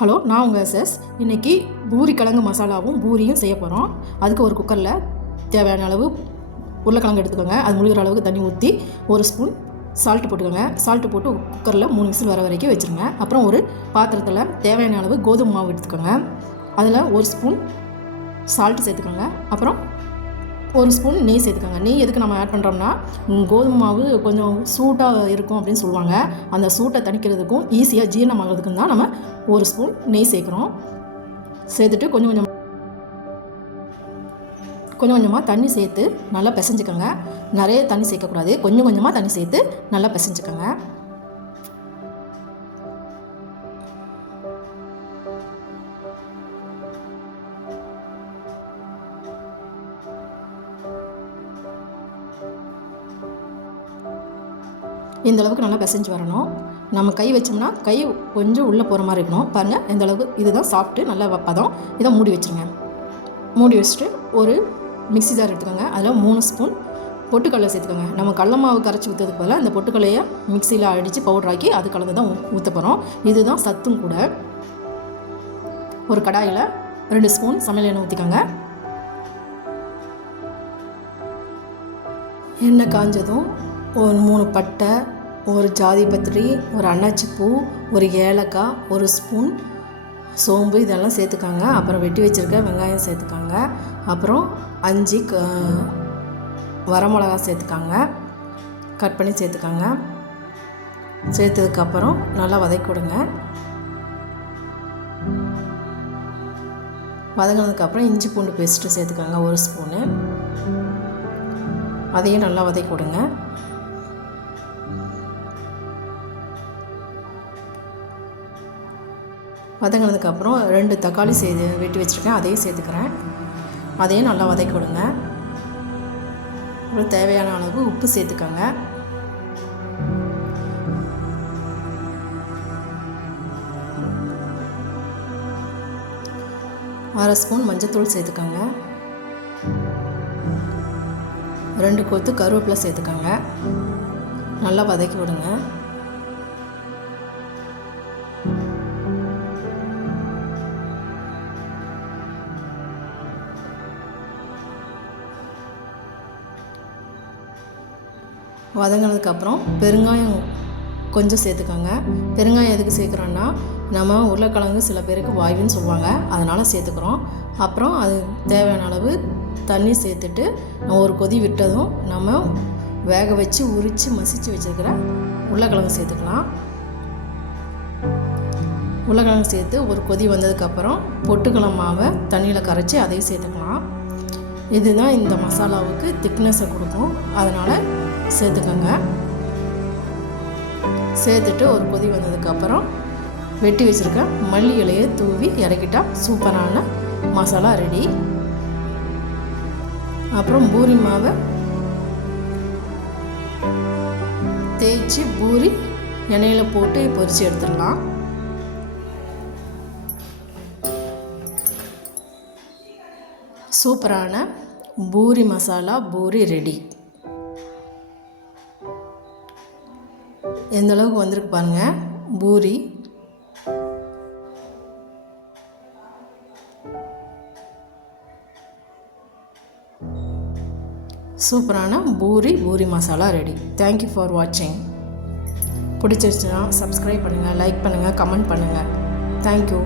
Hello, நான் உங்கள் SS. இன்றைக்கி பூரி கிழங்கு மசாலாவும் பூரியும் செய்ய போகிறோம். அதுக்கு ஒரு குக்கரில் தேவையான அளவு உருளைக்கிழங்கு எடுத்துக்கோங்க. அது முழுகிற அளவுக்கு தண்ணி ஊற்றி ஒரு ஸ்பூன் சால்ட்டு போட்டுக்கோங்க. சால்ட்டு போட்டு குக்கரில் 3 விசில் வர வரைக்கும் வச்சுருங்க. அப்புறம் ஒரு பாத்திரத்தில் தேவையான அளவு கோதுமை மாவு எடுத்துக்கோங்க. அதில் ஒரு ஸ்பூன் சால்ட்டு சேர்த்துக்கோங்க. அப்புறம் ஒரு ஸ்பூன் நெய் சேர்த்துக்கோங்க. நெய் எதுக்கு நம்ம ஆட் பண்ணுறோம்னா, கோதுமை மாவு கொஞ்சம் சூட்டாக இருக்கும் அப்படின்னு சொல்லுவாங்க. அந்த சூட்டை தணிக்கிறதுக்கும் ஈஸியாக ஜீரணமாகிறதுக்கும் தான் நம்ம ஒரு ஸ்பூன் நெய் சேர்க்குறோம். சேர்த்துட்டு கொஞ்சம் கொஞ்சமாக தண்ணி சேர்த்து நல்லா பிசைஞ்சுக்கோங்க. நிறைய தண்ணி சேர்க்கக்கூடாது, கொஞ்சம் கொஞ்சமாக தண்ணி சேர்த்து நல்லா பிசைஞ்சுக்கோங்க. இந்த அளவுக்கு நல்லா பிசைஞ்சு வரணும். நம்ம கை வச்சோம்னா கை கொஞ்சம் உள்ளே போகிற மாதிரி இருக்கணும். பாருங்கள், இந்த அளவுக்கு இதுதான் சாப்பிட்டு நல்லா பதம். இதை மூடி வச்சுருங்க. மூடி வச்சுட்டு ஒரு மிக்ஸி ஜார் எடுத்துக்கோங்க. அதில் 3 ஸ்பூன் பொட்டுக்கடலை சேர்த்துக்கோங்க. நம்ம கடல மாவு கரைச்சி ஊற்றுறதுக்கு பதிலாக இந்த பொட்டுக்கடலையை மிக்சியில் அடித்து பவுட்ராக்கி அது கலந்து தான் ஊற்ற போகிறோம். இதுதான் சத்தும் கூட. ஒரு கடாயில் 2 ஸ்பூன் சமையல் எண்ணெய் ஊற்றிக்கோங்க. எண்ணெய் காஞ்சதும் ஒரு 3 பட்டை, ஒரு ஜாதி பத்திரி, ஒரு அன்னாச்சி பூ, ஒரு ஏலக்காய், ஒரு ஸ்பூன் சோம்பு இதெல்லாம் சேர்த்துக்காங்க. அப்புறம் வெட்டி வச்சுருக்க வெங்காயம் சேர்த்துக்காங்க. அப்புறம் 5 வரமிளகா சேர்த்துக்காங்க. கட் பண்ணி சேர்த்துக்காங்க. சேர்த்ததுக்கப்புறம் நல்லா வதக்கி கொடுங்க. வதங்கினதுக்கப்புறம் இஞ்சி பூண்டு பேஸ்ட்டு சேர்த்துக்காங்க, ஒரு ஸ்பூனு. அதையும் நல்லா வதக்கி கொடுங்க. வதங்கினதுக்கப்புறம் 2 தக்காளி வெட்டி வச்சுருக்கேன், அதையும் சேர்த்துக்கிறேன். அதையும் நல்லா வதக்கி கொடுங்க. அப்புறம் தேவையான அளவு உப்பு சேர்த்துக்கோங்க. அரை ஸ்பூன் மஞ்சத்தூள் சேர்த்துக்கோங்க. 2 கொத்து கருவேப்பிலை சேர்த்துக்கோங்க. நல்லா வதக்கி விடுங்க. வதங்கினதுக்கப்புறம் பெருங்காயம் கொஞ்சம் சேர்த்துக்கோங்க. பெருங்காயம் எதுக்கு சேர்க்குறோன்னா, நம்ம உருளைக்கிழங்கு சில பேருக்கு வாய்வுன்னு சொல்லுவாங்க, அதனால் சேர்த்துக்கிறோம். அப்புறம் அது தேவையான அளவு தண்ணி சேர்த்துட்டு ஒரு கொதி விட்டதும் நம்ம வேக வச்சு உரித்து மசித்து வச்சுருக்கிற உருளைக்கிழங்கு சேர்த்துக்கலாம். உருளைக்கிழங்கு சேர்த்து ஒரு கொதி வந்ததுக்கப்புறம் பொட்டுக்கடலை மாவை தண்ணியில் கரைச்சி அதையும் சேர்த்துக்கலாம். இதுதான் இந்த மசாலாவுக்கு திக்னஸை கொடுக்கும், அதனால் சேர்த்துக்கோங்க. சேர்த்துட்டு ஒரு கொதி வந்ததுக்கப்புறம் வெட்டி வச்சுருக்க மல்லி இலையை தூவி இறக்கிட்டால் சூப்பரான மசாலா ரெடி. அப்புறம் பூரி மாவை தேய்ச்சி பூரி எண்ணெயில் போட்டு பொரித்து எடுத்துடலாம். சூப்பரான பூரி மசாலா பூரி ரெடி. எந்த அளவுக்கு வந்திருக்கு பாருங்கள் பூரி. சூப்பரான puri masala ready. Thank you for வாட்சிங். பிடிச்சிருச்சுன்னா சப்ஸ்கிரைப் பண்ணுங்கள், லைக் பண்ணுங்கள், கமெண்ட் பண்ணுங்கள். தேங்க்யூ.